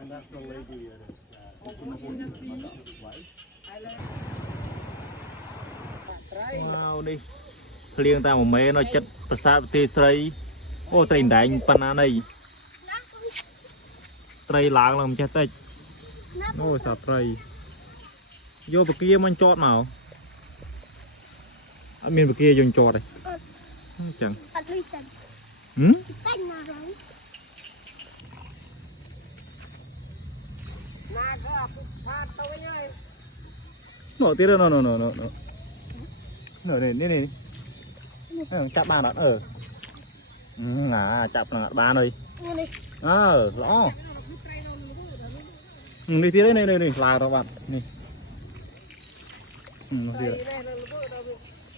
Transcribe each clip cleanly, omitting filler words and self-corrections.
And that's the lady that is in the wife. Wow, đi liêng ta một mấy nó chất sát tê sấy ô tây đánh pan này tây láng làm chết tây ô sạp tây vô bậc kia mình chọt màu anh miền bậc kia dùng chọt này chẳng nổ tí nữa nổ này này chạm ba nó chạm ba này rõ đi tí đấy này là các bạn này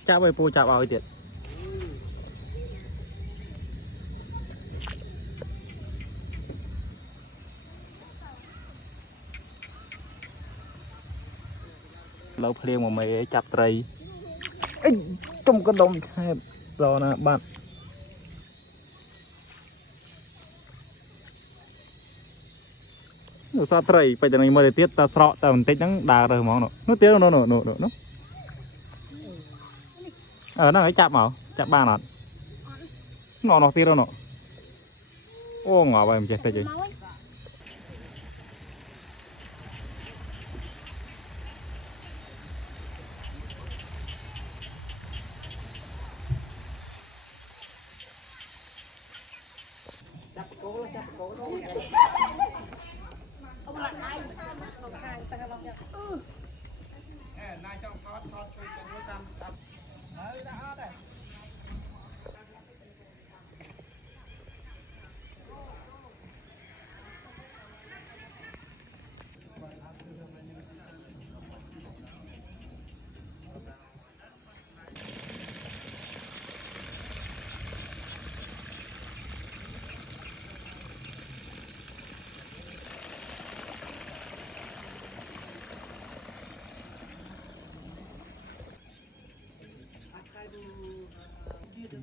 chạm po chạm vào cái tiệt lâu phèn mà mày chặt tray trong cái đông rồi nè bạn nó sao tray bây giờ này mới tiết ta sọ ta mình tích nắng đà rồi món nó tiết nó nó ấy chạm màu chạm ba nó tiết đâu ô ngỏ vậy mình chết tay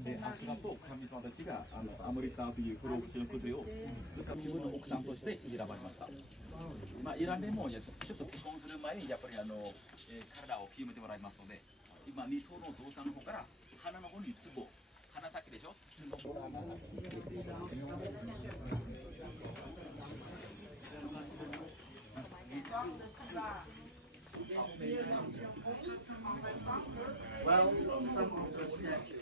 で、あちらと神様たちがアムリタという不老不死の崩れを自分の奥さんとして選ばれました。まあ、選んでもちょっと結婚する前にやっぱり体を清めてもらいますので、今二頭のお父さんの方から鼻の方に壺、鼻先でしょ。Well, some of the statues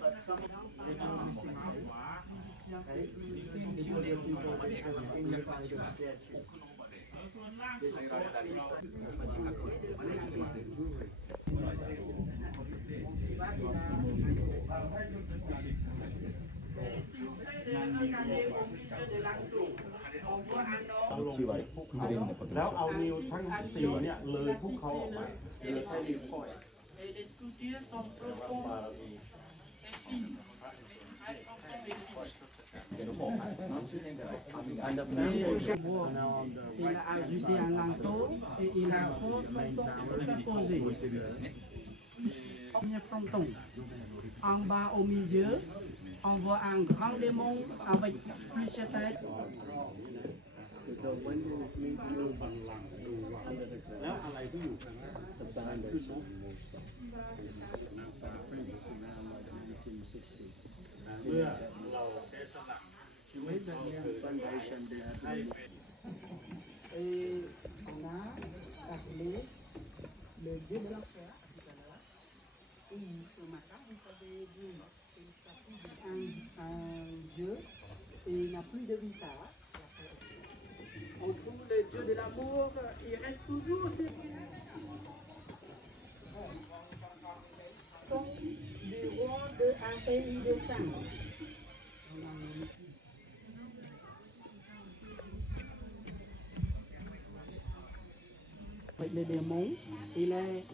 but some they do missing face. Inside the statue. Như vậy,แล้วเอานิวทั้ง4เนี่ยเลยพวกเขาออกมาเลยให้นิวปล่อย Il a ajouté un linteau et il a superposé. Premier fronton. En bas au milieu, on voit un grand démon avec plusieurs têtes. แล้วอะไรที่อยู่ข้างล่างคือชุดเมื่อเราได้สลักชีวิตเราคือให้เป็น Et on a appelé le dieu de la foi. Et ce matin, vous savez dire un dieu et il n'a plus de visage. On trouve le dieu de l'amour, il reste toujours aussi. Comme du roi d'un pays de saints. Avec le démon, il est